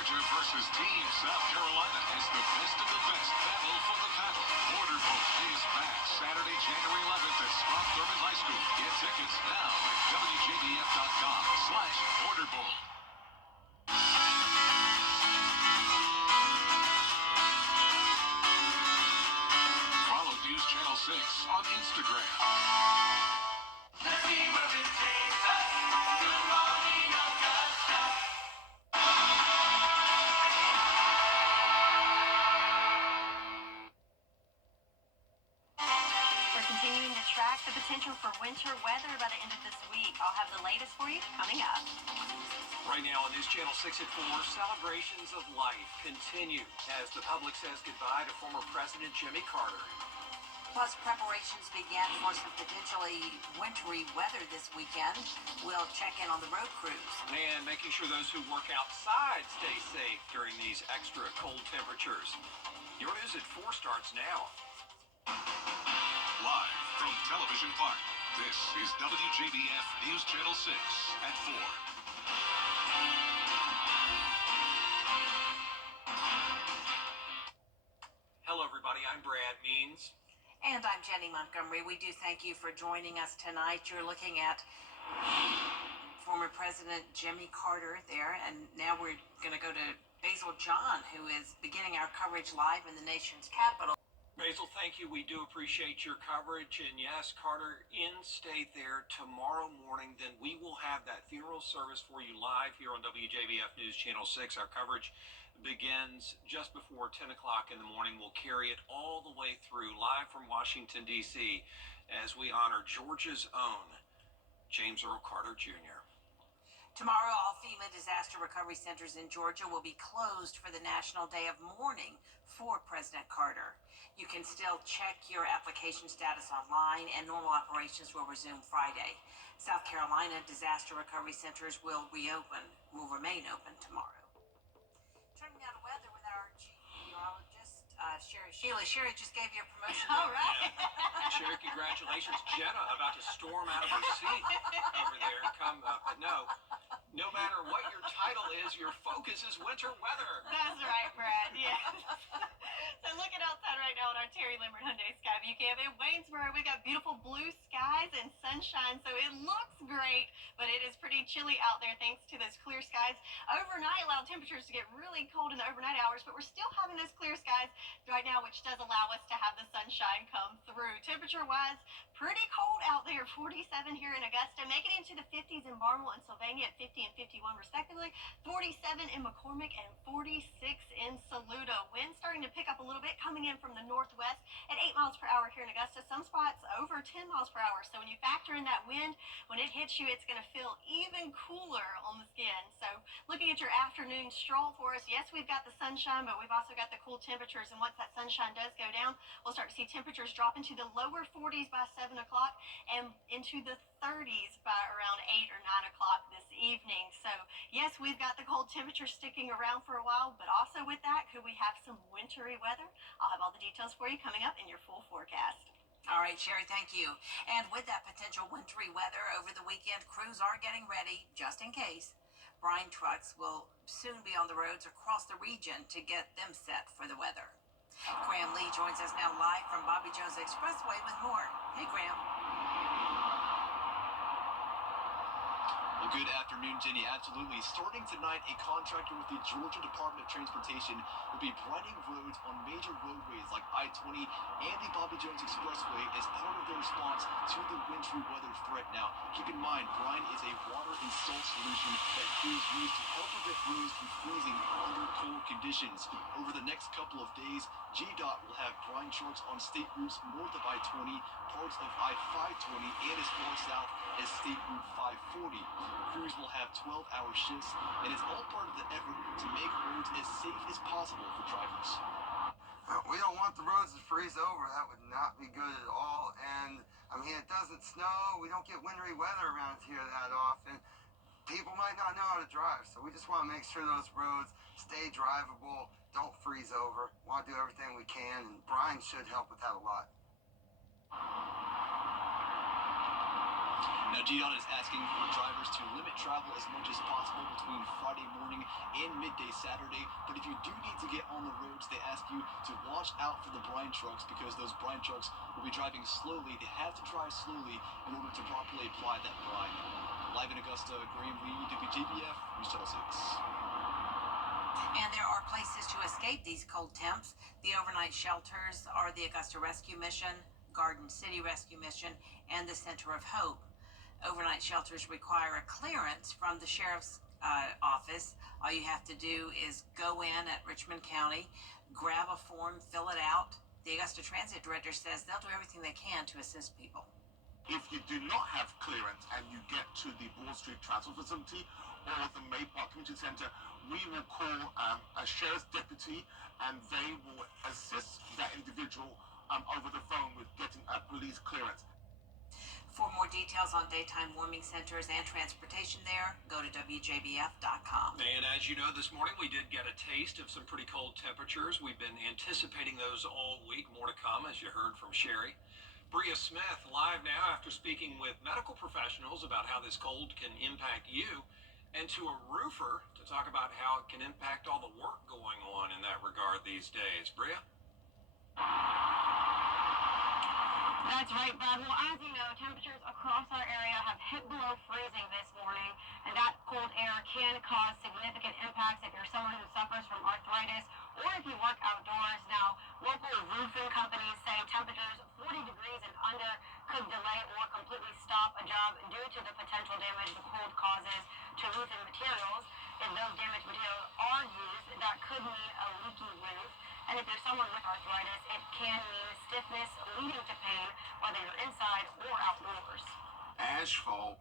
Georgia versus Team South Carolina as the best of the best battle for the title. Order Bowl is back Saturday, January 11th at Scott Thurman High School. Get tickets now at WJBF.com/Order Bowl. Follow News Channel 6 on Instagram. Let's see where it takes us. Good morning, Augusta. We're continuing to track the potential for winter weather by the end of this week. I'll have the latest for you coming up. Right now on News Channel 6 at 4, celebrations of life continue as the public says goodbye to former President Jimmy Carter. Plus, preparations began for some potentially wintry weather this weekend. We'll check in on the road crews. And making sure those who work outside stay safe during these extra cold temperatures. Your News at 4 starts now. Live from Television Park, this is WJBF News Channel 6 at 4. Hello, everybody. I'm Brad Means. And I'm Jenny Montgomery. We do thank you for joining us tonight. You're looking at former President Jimmy Carter there, and now we're going to go to Basil John, who is beginning our coverage live in the nation's capital. Basil, thank you. We do appreciate your coverage. And yes, Carter in state there tomorrow morning. Then we will have that funeral service for you live here on WJBF News Channel 6. Our coverage begins just before 10 o'clock in the morning. We'll carry it all the way through live from Washington, D.C. as we honor Georgia's own James Earl Carter Jr. Tomorrow, all FEMA disaster recovery centers in Georgia will be closed for the National Day of Mourning for President Carter. You can still check your application status online, and normal operations will resume Friday. South Carolina disaster recovery centers will remain open tomorrow. Turning now to weather with our meteorologist, Sherry Sheila. Sherry just gave you a promotion. All right. Sherry, congratulations. Jenna about to storm out of her seat over there. But no matter what your title is, your focus is winter weather. That's right, Brad. Yeah. So looking outside right now on our Terry Limbert Hyundai Skyview Cam in Waynesboro, we got beautiful blue skies and sunshine, so it looks great, but it is pretty chilly out there thanks to those clear skies. Overnight allowed temperatures to get really cold in the overnight hours, but we're still having those clear skies right now, which does allow us to have the sunshine come through. Temperature-wise, pretty cold out there, 47 here in Augusta, making it into the 50s in Barnwell and Sylvania at 50 and 51 respectively, 47 in McCormick and 46 in Saluda. Wind starting to pick up a little bit, coming in from the northwest at 8 miles per hour here in Augusta. Some spots over 10 miles per hour. So when you factor in that wind, when it hits you, it's going to feel even cooler on the skin. So looking at your afternoon stroll for us, yes, we've got the sunshine, but we've also got the cool temperatures. And once that sunshine does go down, we'll start to see temperatures drop into the lower 40s by 7 o'clock and into the 30s by around 8 or 9 o'clock this evening. So yes, we've got the cold temperatures sticking around for a while, but also with that, could we have some wintry weather? I'll have all the details for you coming up in your full forecast. All right, Sherry, thank you. And with that potential wintry weather over the weekend, crews are getting ready just in case. Brine trucks will soon be on the roads across the region to get them set for the weather. Graham Lee joins us now live from Bobby Jones Expressway with more. Hey, Graham. Well, good afternoon, Jenny. Absolutely. Starting tonight, a contractor with the Georgia Department of Transportation will be brining roads on major roadways like I-20 and the Bobby Jones Expressway as part of their response to the wintry weather threat. Now, keep in mind, brine is a water and salt solution that crews use to help prevent roads from freezing under cold conditions. Over the next couple of days, GDOT will have brine trucks on state routes north of I-20, parts of I-520, and as far south as State Route 540. Crews will have 12-hour shifts, and it's all part of the effort to make roads as safe as possible for drivers. We don't want the roads to freeze over. That would not be good at all. And, I mean, it doesn't snow. We don't get wintry weather around here that often. People might not know how to drive, so we just want to make sure those roads stay drivable, don't freeze over. We want to do everything we can, and brine should help with that a lot. Now, GDOT is asking for drivers to limit travel as much as possible between Friday morning and midday Saturday. But if you do need to get on the roads, they ask you to watch out for the brine trucks because those brine trucks will be driving slowly. They have to drive slowly in order to properly apply that brine. Live in Augusta, Graham Lee, WJBF, News Channel 6. And there are places to escape these cold temps. The overnight shelters are the Augusta Rescue Mission, Garden City Rescue Mission, and the Center of Hope. Overnight shelters require a clearance from the sheriff's office. All you have to do is go in at Richmond County, grab a form, fill it out. The Augusta Transit Director says they'll do everything they can to assist people. If you do not have clearance and you get to the Broad Street Transfer Facility or the May Park Community Center, we will call a sheriff's deputy and they will assist that individual over the phone with getting a police clearance. For more details on daytime warming centers and transportation there, go to WJBF.com. And as you know, this morning we did get a taste of some pretty cold temperatures. We've been anticipating those all week. More to come, as you heard from Sherry. Bria Smith live now after speaking with medical professionals about how this cold can impact you, and to a roofer to talk about how it can impact all the work going on in that regard these days. Bria? That's right, Brad. Well, as you know, temperatures across our area have hit below freezing this morning, and that cold air can cause significant impacts if you're someone who suffers from arthritis or if you work outdoors. Now, local roofing companies say temperatures 40 degrees and under could delay or completely stop a job due to the potential damage the cold causes to roofing materials. If those damaged materials are used, that could mean a leaky roof. And if you're someone with arthritis, it can mean stiffness leading to pain, whether you're inside or outdoors. Asphalt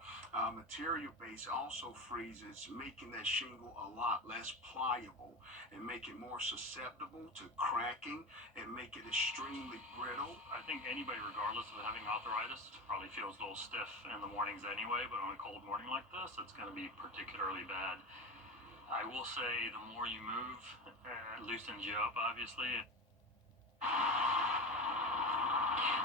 material base also freezes, making that shingle a lot less pliable and make it more susceptible to cracking and make it extremely brittle. I think anybody, regardless of having arthritis, probably feels a little stiff in the mornings anyway, but on a cold morning like this, it's going to be particularly bad. I will say the more you move, it loosens you up, obviously.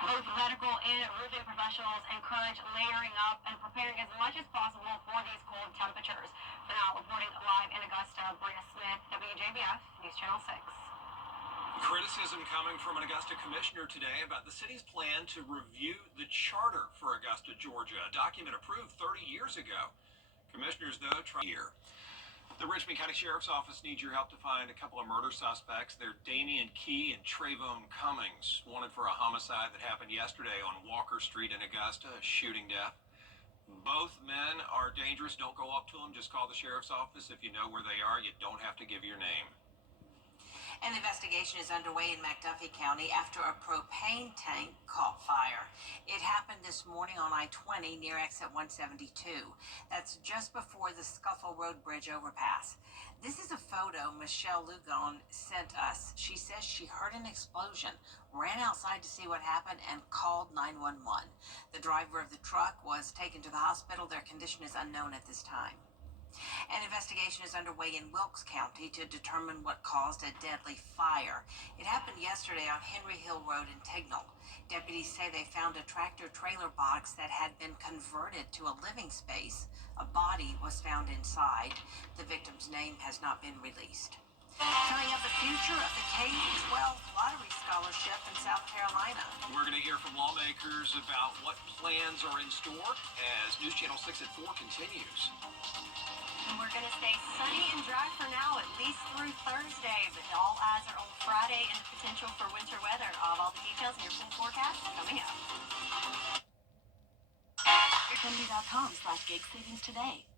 Both medical and roofing professionals encourage layering up and preparing as much as possible for these cold temperatures. For now, reporting live in Augusta, Bria Smith, WJBF, News Channel 6. Criticism coming from an Augusta commissioner today about the city's plan to review the charter for Augusta, Georgia, a document approved 30 years ago. Commissioners, though, try here. The Richmond County Sheriff's Office needs your help to find a couple of murder suspects. They're Damian Key and Trayvon Cummings, wanted for a homicide that happened yesterday on Walker Street in Augusta, a shooting death. Both men are dangerous. Don't go up to them. Just call the sheriff's office. If you know where they are, you don't have to give your name. An investigation is underway in McDuffie County after a propane tank caught fire. It happened this morning on I-20 near exit 172. That's just before the Scuffle Road Bridge overpass. This is a photo Michelle Lugon sent us. She says she heard an explosion, ran outside to see what happened, and called 911. The driver of the truck was taken to the hospital. Their condition is unknown at this time. An investigation is underway in Wilkes County to determine what caused a deadly fire. It happened yesterday on Henry Hill Road in Tignall. Deputies say they found a tractor-trailer box that had been converted to a living space. A body was found inside. The victim's name has not been released. Coming up, the future of the K-12 lottery scholarship in South Carolina. We're going to hear from lawmakers about what plans are in store as News Channel 6 at 4 continues. And we're going to stay sunny and dry for now, at least through Thursday. But all eyes are on Friday and the potential for winter weather. I'll have all the details in your full forecast coming up. Xfinity.com/gig savings today.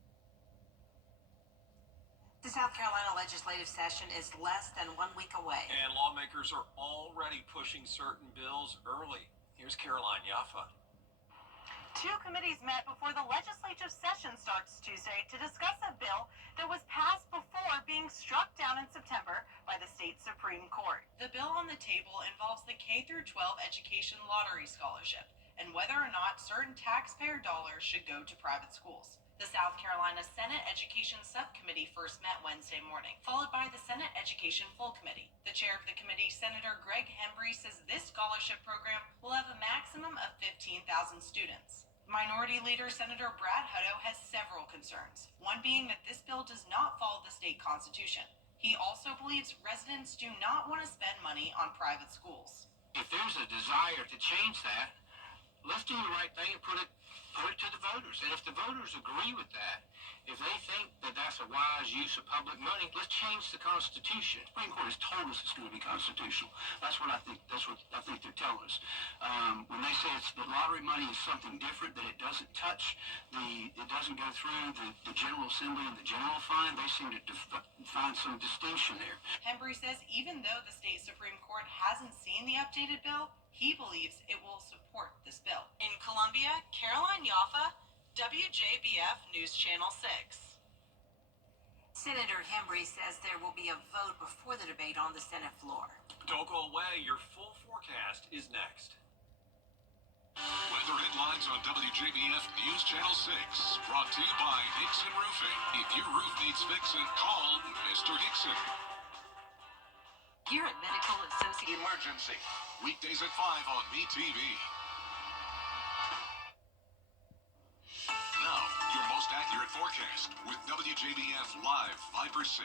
The South Carolina legislative session is less than 1 week away. And lawmakers are already pushing certain bills early. Here's Caroline Yaffa. Two committees met before the legislative session starts Tuesday to discuss a bill that was passed before being struck down in September by the state Supreme Court. The bill on the table involves the K-12 education lottery scholarship and whether or not certain taxpayer dollars should go to private schools. The South Carolina Senate Education Subcommittee first met Wednesday morning, followed by the Senate Education Full Committee. The chair of the committee, Senator Greg Hembry, says this scholarship program will have a maximum of 15,000 students. Minority Leader Senator Brad Hutto has several concerns, one being that this bill does not follow the state constitution. He also believes residents do not want to spend money on private schools. If there's a desire to change that, let's do the right thing and put it to the voters. And if the voters agree with that, if they think that that's a wise use of public money, let's change the Constitution. The Supreme Court has told us it's going to be constitutional. That's what I think. That's what I think they're telling us. When they say it's the lottery money is something different, that it doesn't touch it doesn't go through the General Assembly and the General Fund, they seem to find some distinction there. Hembry says even though the state Supreme Court hasn't seen the updated bill, he believes it will support this bill. In Columbia, Caroline Yaffa, WJBF News Channel 6. Senator Hembry says there will be a vote before the debate on the Senate floor. Don't go away. Your full forecast is next. Weather headlines on WJBF News Channel 6. Brought to you by Hickson Roofing. If your roof needs fixing, call Mr. Hickson. Here at Medical Associates. Emergency. Weekdays at 5 on BTV. Now, your most accurate forecast with WJBF Live 5 or 6.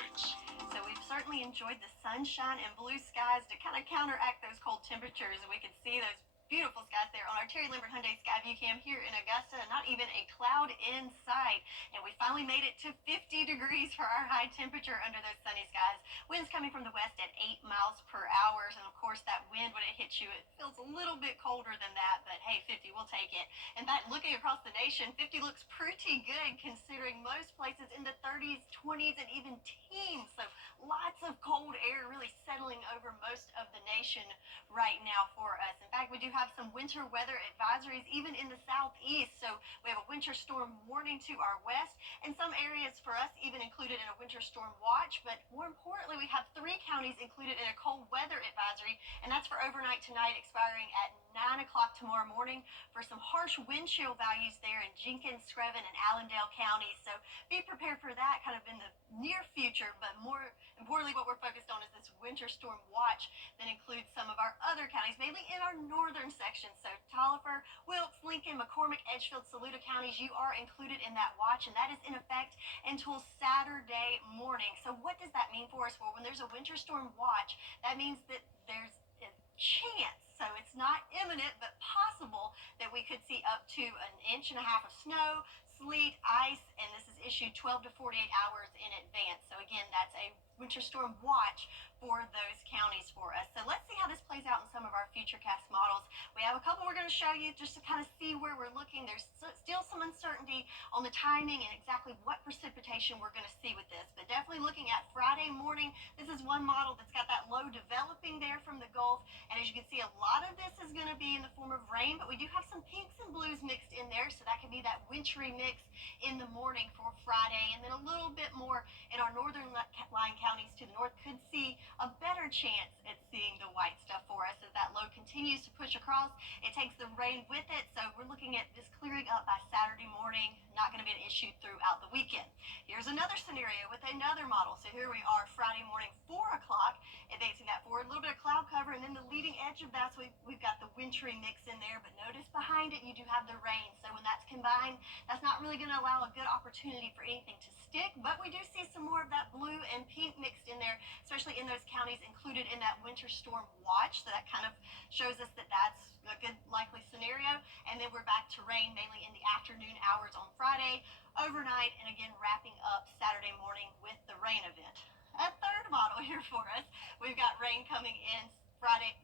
So we've certainly enjoyed the sunshine and blue skies to kind of counteract those cold temperatures, and we can see those beautiful skies there on our Terry Lambert Hyundai Sky View Cam here in Augusta. Not even a cloud in sight, and we finally made it to 50 degrees for our high temperature under those sunny skies. Winds coming from the west at 8 miles per hour, and of course that wind, when it hits you, it feels a little bit colder than that, but hey, 50, we'll take it. In fact, looking across the nation, 50 looks pretty good considering most places in the 30s, 20s, and even teens. So lots of cold air really settling over most of the nation right now for us. In fact, we do have some winter weather advisories even in the southeast. So we have a winter storm warning to our west, and some areas for us even included in a winter storm watch. But more importantly, we have 3 counties included in a cold weather advisory, and that's for overnight tonight, expiring at 9 o'clock tomorrow morning, for some harsh wind chill values there in Jenkins, Screven, and Allendale counties. So be prepared for that kind of in the near future, but more importantly, what we're focused on is this winter storm watch that includes some of our other counties, mainly in our northern section. So Taliaferro, Wilkes, Lincoln, McCormick, Edgefield, Saluda counties, you are included in that watch, and that is in effect until Saturday morning. So what does that mean for us? Well, when there's a winter storm watch, that means that there's a chance, so it's not imminent, but possible, that we could see up to 1.5 inches of snow, sleet, ice, and this is issued 12 to 48 hours in advance. So again, that's a winter storm watch for those counties for us. So let's see how this plays out in some of our futurecast models. We have a couple we're going to show you just to kind of see where we're looking. There's still some uncertainty on the timing and exactly what precipitation we're going to see with this, but definitely looking at Friday morning. This is one model that's got that low developing there from the Gulf, and as you can see, a lot of this is going to be in the form of rain, but we do have some pinks and blues mixed in there, so that could be that wintry mix in the morning for Friday. And then a little bit more in our northern line counties to the north could see a better chance at seeing the white stuff for us as that low continues to push across. It takes the rain with it, so we're looking at this clearing up by Saturday morning. Not going to be an issue throughout the weekend. Here's another scenario with another model. So here we are Friday morning, 4 o'clock, advancing that forward, a little bit of cloud cover, and then the leading edge of that, so we've got the wintry mix in there, but notice behind it you do have the rain. So when that's combined, that's not really going to allow a good opportunity for anything to stick, but we do see some more of that blue and pink mixed in there, especially in those counties included in that winter storm watch. So that kind of shows us that that's a good likely scenario. And then we're back to rain mainly in the afternoon hours on Friday, overnight, and again wrapping up Saturday morning with the rain event. A third model here for us. We've got rain coming in Friday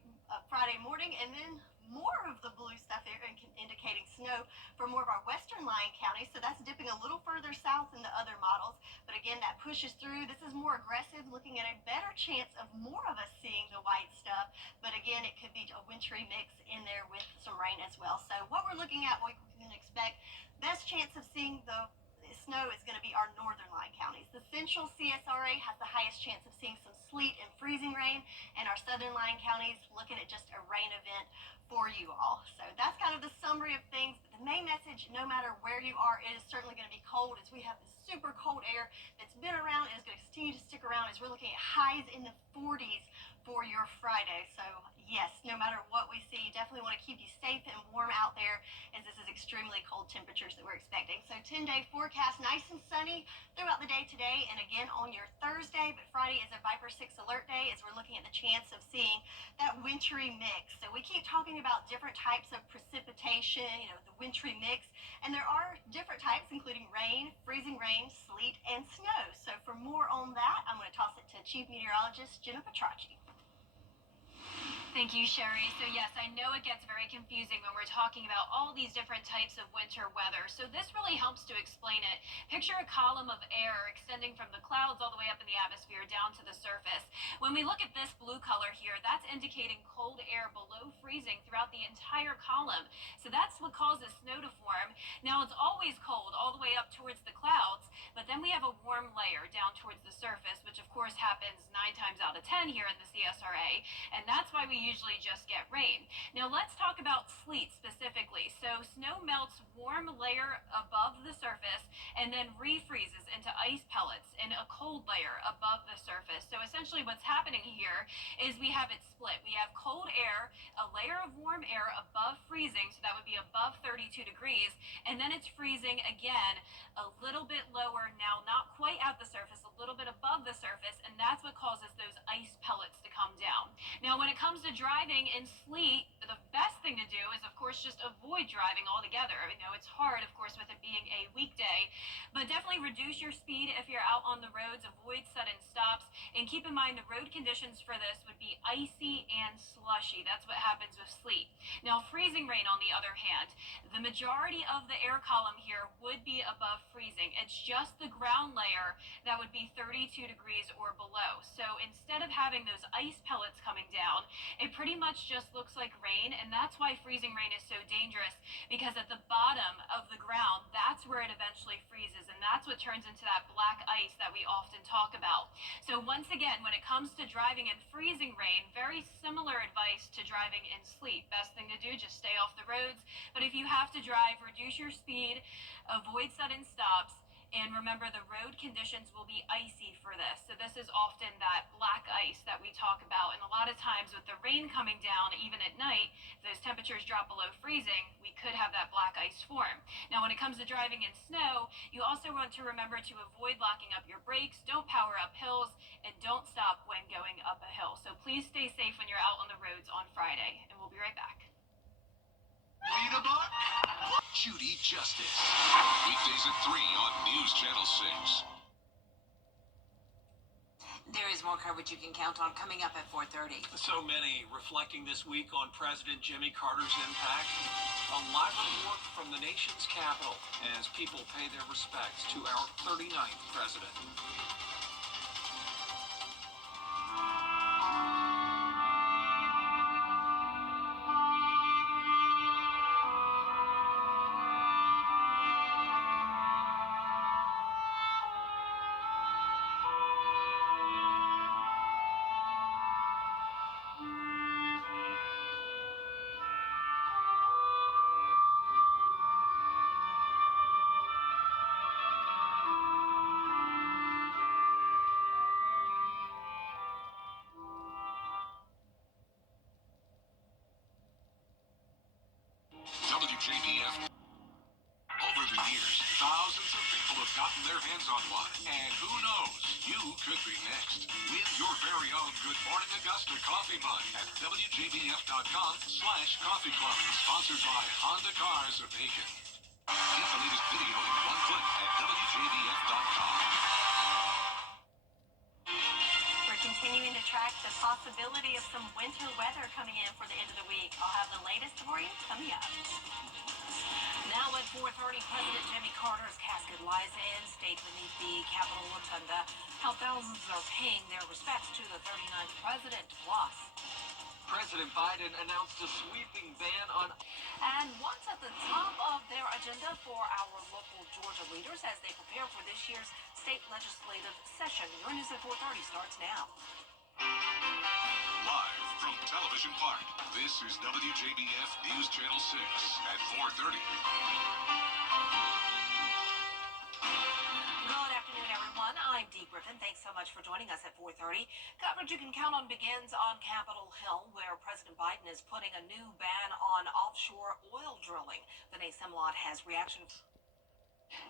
morning, and then more of the blue stuff there indicating snow for more of our western line counties. So that's dipping a little further south than the other models, but again that pushes through. This is more aggressive, looking at a better chance of more of us seeing the white stuff, but again it could be a wintry mix in there with some rain as well. So what we're looking at, we can expect best chance of seeing the snow is going to be our northern line counties. The central CSRA has the highest chance of seeing some sleet and freezing rain, and our southern line counties looking at just a rain event for you all. So that's kind of the summary of things. But the main message, no matter where you are, it is certainly going to be cold, as we have this super cold air that's been around and is going to continue to stick around, as we're looking at highs in the 40s for your Friday. So yes, no matter what we see, definitely want to keep you safe and warm out there as this is extremely cold temperatures that we're expecting. So 10-day forecast, nice and sunny throughout the day today and again on your Thursday, but Friday is a Viper 6 alert day as we're looking at the chance of seeing that wintry mix. So we keep talking about different types of precipitation, the wintry mix, and there are different types including rain, freezing rain, sleet, and snow. So for more on that, I'm going to toss it to Chief Meteorologist Jenna Petracci. Thank you, Sherry. So yes, I know it gets very confusing when we're talking about all these different types of winter weather. So this really helps to explain it. Picture a column of air extending from the clouds all the way up in the atmosphere down to the surface. When we look at this blue color here, that's indicating cold air below freezing throughout the entire column. So that's what causes snow to form. Now it's always cold all the way up towards the clouds, but then we have a warm layer down towards the surface, which of course happens 9 times out of 10 here in the CSRA, and that's why we usually just get rain. Now let's talk about sleet specifically. So snow melts warm layer above the surface and then refreezes into ice pellets in a cold layer above the surface. So essentially what's happening here is we have it split. We have cold air, a layer of warm air above freezing, so that would be above 32 degrees, and then it's freezing again a little bit lower now, not quite at the surface, a little bit above the surface, and that's what causes those ice pellets to come down. Now when it comes to driving in sleet, the best thing to do is of course just avoid driving altogether. I know it's hard, of course, with it being a weekday, but definitely reduce your speed if you're out on the roads, avoid sudden stops, and keep in mind the road conditions for this would be icy and slushy. That's what happens with sleet. Now freezing rain, on the other hand, the majority of the air column here would be above freezing. It's just the ground layer that would be 32 degrees or below. So instead of having those ice pellets coming down, it pretty much just looks like rain, and that's why freezing rain is so dangerous, because at the bottom of the ground, that's where it eventually freezes, and that's what turns into that black ice that we often talk about. So once again, when it comes to driving in freezing rain, very similar advice to driving in sleet. Best thing to do, just stay off the roads, but if you have to drive, reduce your speed, avoid sudden stops, and remember, the road conditions will be icy for this. So this is often that black ice that we talk about. And a lot of times with the rain coming down, even at night, if those temperatures drop below freezing, we could have that black ice form. Now, when it comes to driving in snow, you also want to remember to avoid locking up your brakes, don't power up hills, and don't stop when going up a hill. So please stay safe when you're out on the roads on Friday. And we'll be right back. Read a book? Judy Justice. Weekdays at 3 on News Channel 6. There is more coverage you can count on coming up at 4:30. So many reflecting this week on President Jimmy Carter's impact. A live report from the nation's capital as people pay their respects to our 39th president. WJBF. Over the years, thousands of people have gotten their hands on one. And who knows, you could be next. Win your very own Good Morning Augusta coffee mug at WJBF.com/coffee club. Sponsored by Honda Cars of Aiken. Get the latest video in one click at WJBF.com. We're continuing to track the possibility of some winter weather coming in for the end of the week. I'll have the latest for you coming up. Now at 4:30, President Jimmy Carter's casket lies in state beneath the Capitol Rotunda. How thousands are paying their respects to the 39th president. Plus, President Biden announced a sweeping ban on... And what's at the top of their agenda for our local Georgia leaders as they prepare for this year's state legislative session? Your news at 4:30 starts now. Live from Television Park, this is WJBF News Channel 6 at 4:30. Good afternoon, everyone. I'm Dee Griffin. Thanks so much for joining us at 4:30. 9:30. Coverage you can count on begins on Capitol Hill, where President Biden is putting a new ban on offshore oil drilling. Vinay Simlot has reaction.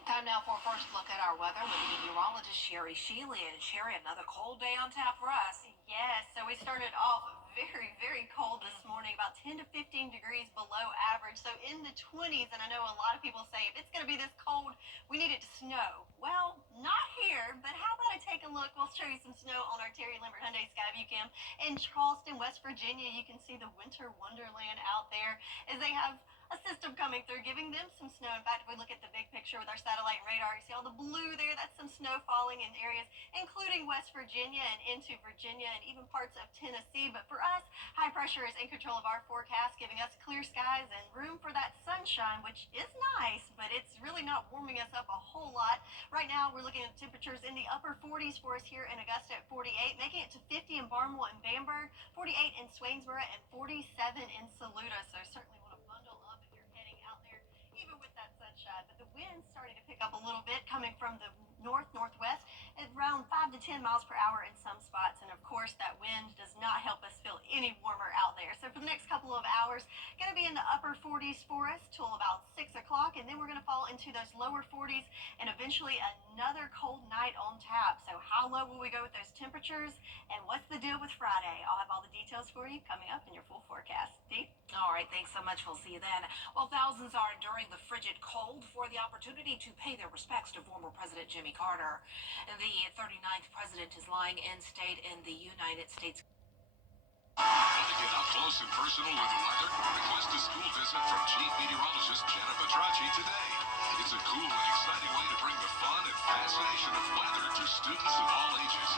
Time now for a first look at our weather with meteorologist Sherry Shealy. And Sherry, another cold day on tap for us. Yes, so we started off very, very cold this morning, about 10 to 15 degrees below average, so in the 20s. And I know a lot of people say, if it's going to be this cold, we need it to snow. Well, not here, but how about I take a look? We'll show you some snow on our Terry Lambert Hyundai Skyview Cam in Charleston, West Virginia. You can see the winter wonderland out there as they have a system coming through, giving them some snow. In fact, if we look at the big picture with our satellite and radar, you see all the blue there. That's some snow falling in areas, including West Virginia and into Virginia and even parts of Tennessee. But for us, high pressure is in control of our forecast, giving us clear skies and room for that sunshine, which is nice, but it's really not warming us up a whole lot. Right now, we're looking at temperatures in the upper 40s for us here in Augusta at 48, making it to 50 in Barnwell and Bamberg, 48 in Swainsboro, and 47 in Saluda. So certainly want to bundle up if you're heading out there, even with that sunshine. But the wind's starting to pick up a little bit, coming from the northwest at around 5 to 10 miles per hour in some spots. And of course, that wind does not help us feel any warmer out there. So for the next couple of hours, going to be in the upper 40s for us till about 6 o'clock. And then we're going to fall into those lower 40s and eventually another cold night on tap. So how low will we go with those temperatures? And what's the deal with Friday? I'll have all the details for you coming up in your full forecast. Dee? All right, thanks so much. We'll see you then. Well, thousands are enduring the frigid cold for the opportunity to pay their respects to former President Jimmy Carter. The 39th president is lying in state in the United States. Want to get up close and personal with the weather? Request a school visit from Chief Meteorologist Jenna Petracci today. It's a cool and exciting way to bring the fun and fascination of weather to students of all ages.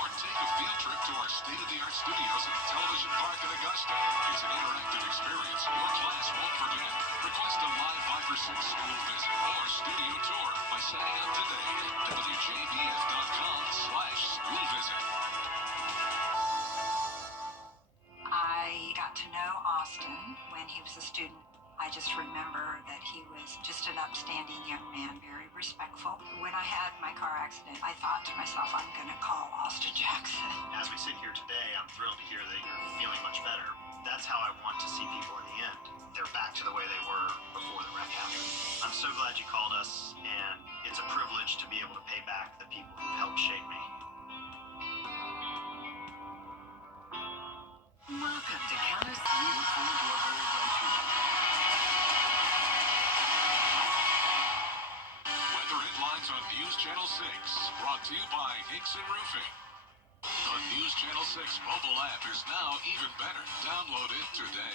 Or take a field trip to our state-of-the-art studios at Television Park in Augusta. It's an interactive experience your class won't forget. Request a live 5 or 6 school visit or studio tour by signing up today at WJBF.com/school visit. I got to know Austin when he was a student. I just remember that he was just an upstanding young man, very respectful. When I had my car accident, I thought to myself, I'm going to call Austin Jackson. As we sit here today, I'm thrilled to hear that you're feeling much better. That's how I want to see people in the end. They're back to the way they were before the wreck happened. I'm so glad you called us, and it's a privilege to be able to pay back the people who helped shape me. Welcome to Counter. We look forward to our very bright future. Weather headlines on News Channel 6, brought to you by Hickson Roofing. The News Channel 6 mobile app is now even better. Download it today.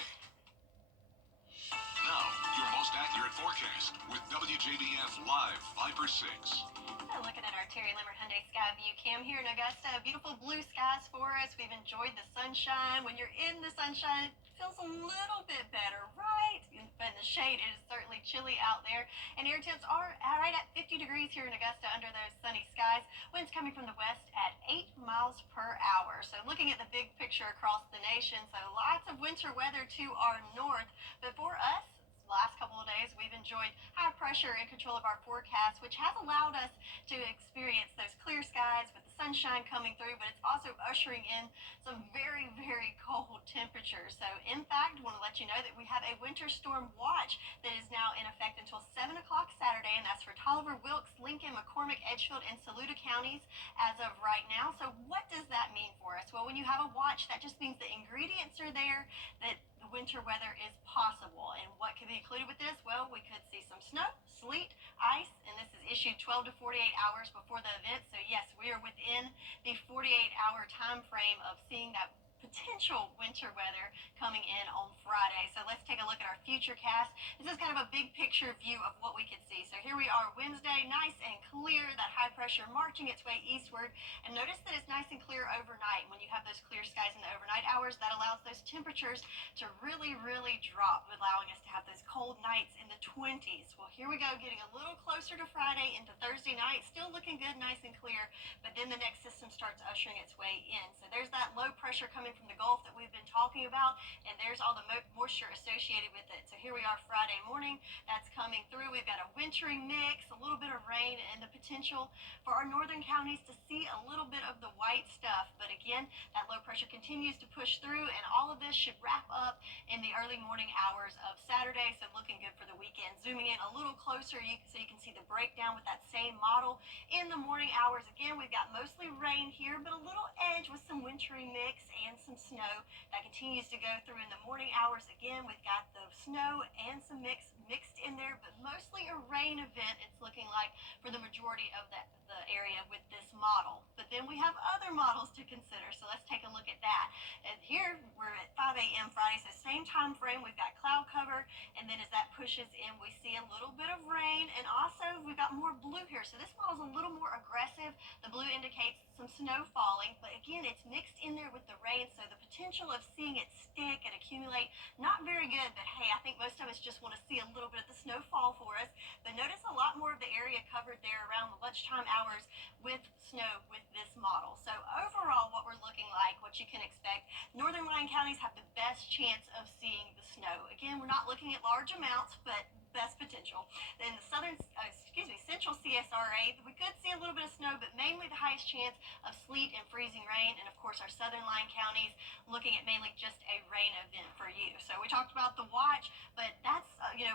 Now, your most accurate forecast with WJBF Live Viper 6. So looking at our Terry Lambert Hyundai Skyview Cam here in Augusta, beautiful blue skies for us. We've enjoyed the sunshine. When you're in the sunshine, it feels a little bit better, right? But in the shade, it is certainly chilly out there. And air temps are right at 50 degrees here in Augusta under those sunny skies. Winds coming from the west at 8 miles per hour. So looking at the big picture across the nation, so lots of winter weather to our north. But for us, last couple of days, we've enjoyed high pressure in control of our forecast, which has allowed us to experience those clear skies with the sunshine coming through, but it's also ushering in some very, very cold temperatures. So, in fact, I want to let you know that we have a winter storm watch that is now in effect until 7 o'clock Saturday, and that's for Tolliver, Wilkes, Lincoln, McCormick, Edgefield, and Saluda counties as of right now. So, what does that mean for us? Well, when you have a watch, that just means the ingredients are there, that the winter weather is possible. And what could be included with this? Well, we could see some snow, sleet, ice, and this is issued 12 to 48 hours before the event. So yes, we are within the 48-hour time frame of seeing that potential winter weather coming in on Friday. So let's take a look at our future cast. This is kind of a big picture view of what we could see. So here we are Wednesday, nice and clear, that high pressure marching its way eastward. And notice that it's nice and clear overnight. When you have those clear skies in the overnight hours, that allows those temperatures to really, really drop, allowing us to have those cold nights in the 20s. Well, here we go, getting a little closer to Friday into Thursday night. Still looking good, nice and clear. But then the next system starts ushering its way in. So there's that low pressure coming from the Gulf that we've been talking about, and there's all the moisture associated with it. So here we are Friday morning, that's coming through. We've got a wintry mix, a little bit of rain, and the potential for our northern counties to see a little bit of the white great stuff. But again, that low pressure continues to push through, and all of this should wrap up in the early morning hours of Saturday. So looking good for the weekend. Zooming in a little closer, so you can see the breakdown with that same model in the morning hours. Again, we've got mostly rain here, but a little edge with some wintry mix and some snow that continues to go through in the morning hours. Again, we've got the snow and some mixed in there, but mostly a rain event, it's looking like, for the majority of the area with this model. But then we have other models to consider, so let's take a look at that. And here we're at 5 a.m. Friday, so same time frame. We've got cloud cover, and then as that pushes in, we see a little bit of rain, and also we've got more blue here. So this model's a little more aggressive. The blue indicates some snow falling, but again, it's mixed in there with the rain, so the potential of seeing it stick and accumulate, not very good. But hey, I think most of us just want to see a little bit of the snow fall for us. But notice a lot more of the area covered there around the lunchtime hours with snow with this model. So overall, what we're looking like, what you can expect, northern line counties have the best chance of seeing the snow. Again, we're not looking at large amounts, but best potential. Then the central CSRA, we could see a little bit of snow, but mainly the highest chance of sleet and freezing rain. And of course, our southern line counties, looking at mainly just a rain event for you. So we talked about the watch, but that's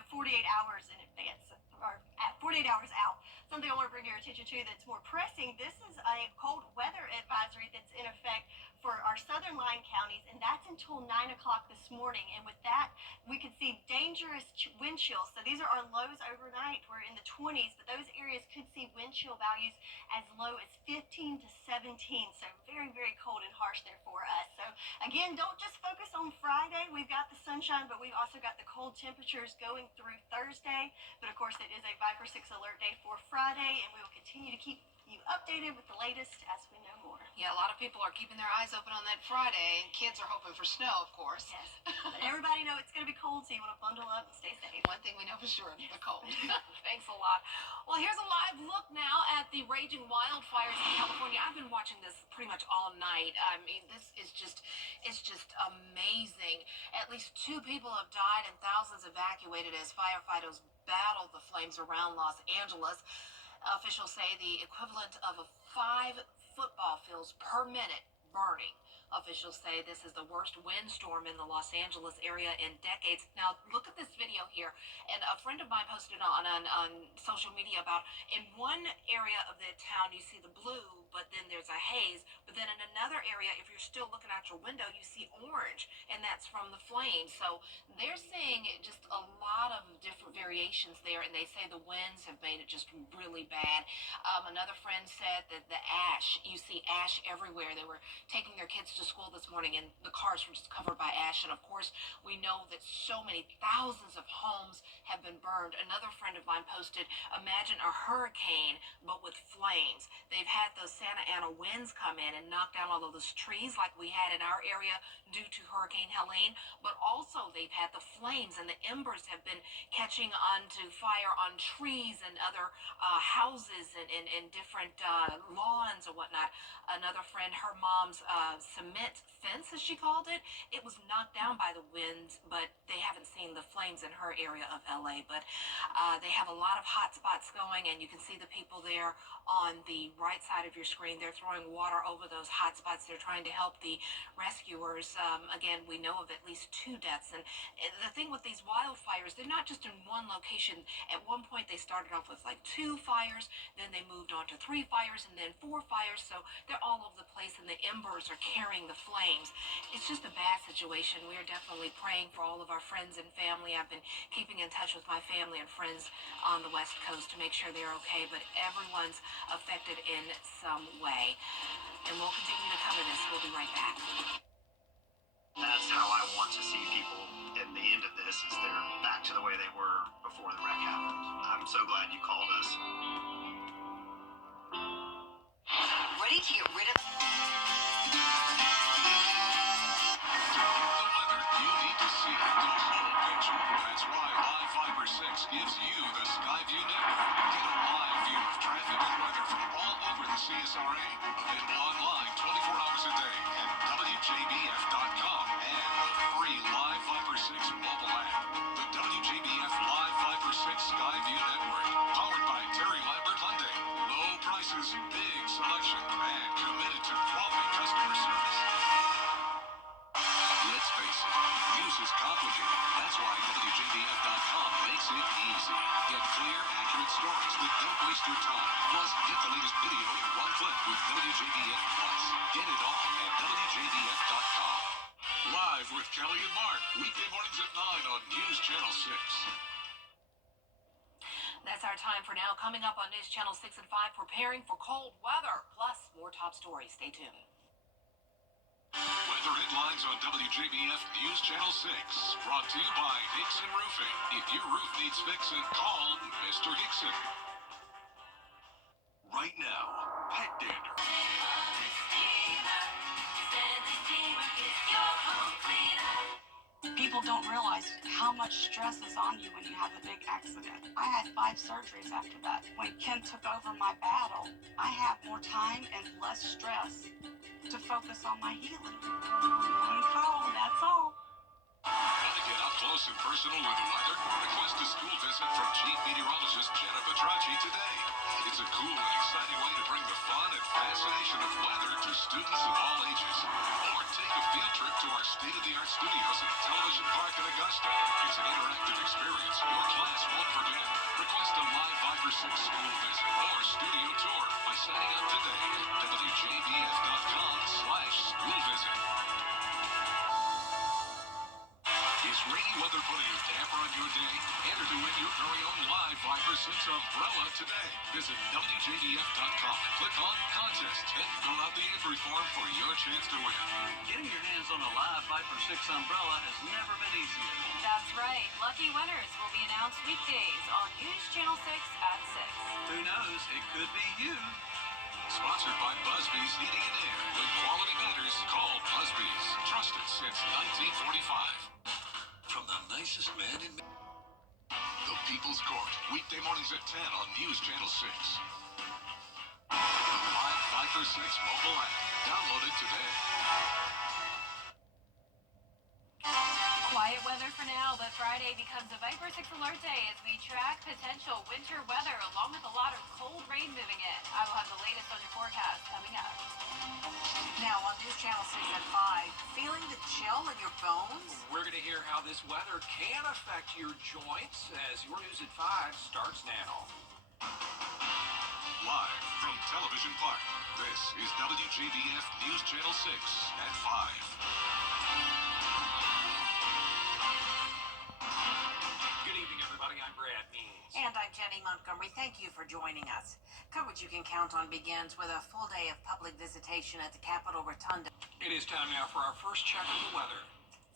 48 hours in advance, or at 48 hours out. Something I want to bring to your attention too that's more pressing, this is a cold weather advisory that's in effect for our southern line counties, and that's until 9 o'clock this morning. And with that, we could see dangerous wind chills. So these are our lows overnight. We're in the 20s, but those areas could see wind chill values as low as 15 to 17. So very, very cold and harsh there for us. So again, don't just focus on Friday. We've got the sunshine, but we've also got the cold temperatures going through Thursday. But of course, it is a Viper 6 alert day for Friday, and we will continue to keep you updated with the latest as we know more. Yeah, a lot of people are keeping their eyes open on that Friday, and kids are hoping for snow, of course. Yes, but everybody know it's going to be cold, so you want to bundle up and stay safe. One thing we know for sure, the cold. Thanks a lot. Well, here's a live look now at the raging wildfires in California. I've been watching this pretty much all night. I mean, this is just amazing. At least 2 people have died and thousands evacuated as firefighters battle the flames around Los Angeles. Officials say the equivalent of 5 football fields per minute burning. Officials say this is the worst windstorm in the Los Angeles area in decades. Now, look at this video here. And a friend of mine posted on social media about in one area of the town, you see the blue, but then there's a haze. But then in another area, if you're still looking out your window, you see orange, and that's from the flames. So they're seeing just a lot of different variations there, and they say the winds have made it just really bad. Another friend said that the ash, you see ash everywhere. They were taking their kids to school this morning, and the cars were just covered by ash. And of course, we know that so many thousands of homes have been burned. Another friend of mine posted, imagine a hurricane, but with flames. They've had those Santa Ana winds come in and knock down all of those trees like we had in our area due to Hurricane Helene, but also they've had the flames, and the embers have been catching onto fire on trees and other houses and different lawns and whatnot. Another friend, her mom's cement fence, as she called it, it was knocked down by the winds, but they haven't seen the flames in her area of LA. But they have a lot of hot spots going, and you can see the people there on the right side of your screen. They're throwing water over those hot spots. They're trying to help the rescuers. Again, we know of at least 2 deaths. And the thing with these wildfires, they're not just in one location. At one point, they started off with like 2 fires, then they moved on to 3 fires, and then 4 fires. So they're all over the place, and the embers are carrying the flames. It's just a bad situation. We are definitely praying for all of our friends and family. I've been keeping in touch with my family and friends on the West Coast to make sure they're okay, but everyone's affected in some way. And we'll continue to cover this. We'll be right back. That's how I want to see people at the end of this, is they're back to the way they were before the wreck happened. I'm so glad you called us. Ready to get rid of... The weather you need to see the whole picture. That's why Live Fiber 6 gives you the Skyview network. Get a live view of traffic and weather from all over the CSRA. Available online 24 hours a day at WJBF.com and the free Live Fiber 6 mobile app. The WJBF Live Fiber 6 Skyview network. Powered by Terry Lambert Hyundai. Low prices, big selection, and committed to quality. stories that don't waste your time. Plus, get the latest video in one clip with WJBF Plus. Get it all at WJBF.com. Live with Kelly and Mark, weekday mornings at 9 on News Channel 6. That's our time for now. Coming up on News Channel 6 and 5, preparing for cold weather, plus more top stories. Stay tuned. Weather headlines on WJBF News Channel 6. Brought to you by Hickson Roofing. If your roof needs fixing, call Mr. Hickson. Right now, pet dander. People don't realize how much stress is on you when you have a big accident. I had 5 surgeries after that. When Ken took over my battle, I have more time and less stress to focus on my healing. One call, that's all. Want to get up close and personal with the weather? Request a school visit from Chief Meteorologist Jenna Petracci today. It's a cool and exciting way to bring the fun and fascination of weather to students of all ages. Or take a field trip to our state-of-the-art studios at Television Park in Augusta. It's an interactive experience your class won't forget. Request a live Viper 6 school visit or studio tour by signing up today at WJBF.com/school visit. Is rainy weather putting a damper on your day? Enter to win your very own live Viper 6 umbrella today. Visit WJBF.com and click on Contest and fill out the entry form for your chance to win. Getting your hands on a live Viper 6 umbrella has never been easier. That's right. Lucky winners will be announced weekdays on News Channel 6 at 6. Who knows? It could be you. Sponsored by Busby's Heating and Air. When quality matters, call Busby's. Trusted since 1945. From the nicest man in the People's Court. Weekday mornings at 10 on News Channel 6. The live Viper 6 mobile app. Download it today. Quiet weather for now, but Friday becomes a Viper 6 alert day as we track potential winter weather along with a lot of cold rain moving in. I will have the latest on your forecast coming up. Now on News Channel 6 at 5, feeling the chill in your bones? We're going to hear how this weather can affect your joints as your News at 5 starts now. Live from Television Park, this is WJBF News Channel 6 at 5. Good evening, everybody. I'm Brad Means. And I'm Jenny Montgomery. Thank you for joining us. Coverage you can count on begins with a full day of public visitation at the Capitol Rotunda. It is time now for our first check of the weather.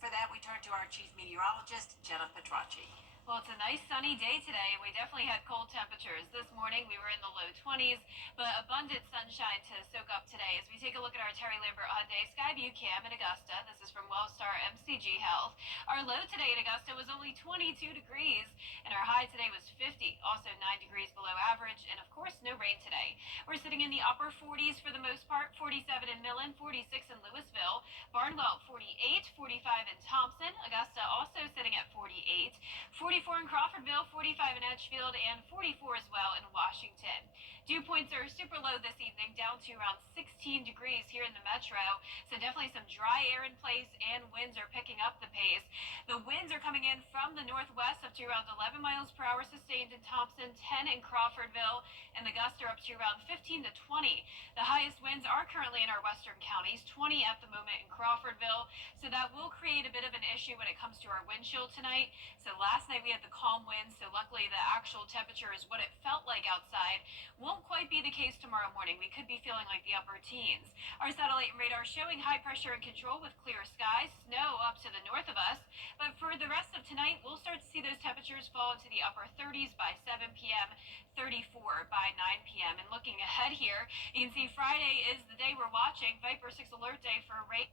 For that, we turn to our chief meteorologist, Jenna Petracci. Well, it's a nice sunny day today. We definitely had cold temperatures. This morning we were in the low 20s, but abundant sunshine to soak up today. As we take a look at our Terry Lambert Hyundai Skyview cam in Augusta, this is from Wellstar MCG Health. Our low today in Augusta was only 22 degrees, and our high today was 50, also 9 degrees below average, and of course no rain today. We're sitting in the upper 40s for the most part, 47 in Millen, 46 in Louisville, Barnwell 48, 45 in Thompson, Augusta also sitting at 48, 44 in Crawfordville, 45 in Edgefield, and 44 as well in Washington. Dew points are super low this evening, down to around 16 degrees here in the metro, so definitely some dry air in place, and winds are picking up the pace. The winds are coming in from the northwest up to around 11 miles per hour sustained in Thompson, 10 in Crawfordville, and the gusts are up to around 15 to 20. The highest winds are currently in our western counties, 20 at the moment in Crawfordville, so that will create a bit of an issue when it comes to our wind chill tonight. So last night we had the calm winds, so luckily the actual temperature is what it felt like outside. Won't quite be the case tomorrow morning. We could be feeling like the upper teens. Our satellite and radar showing high pressure and control with clear skies, snow up to the north of us. But for the rest of tonight, we'll start to see those temperatures fall into the upper 30s by 7 p.m., 34 by 9 p.m. And looking ahead here, you can see Friday is the day we're watching, Viper 6 alert day for rain.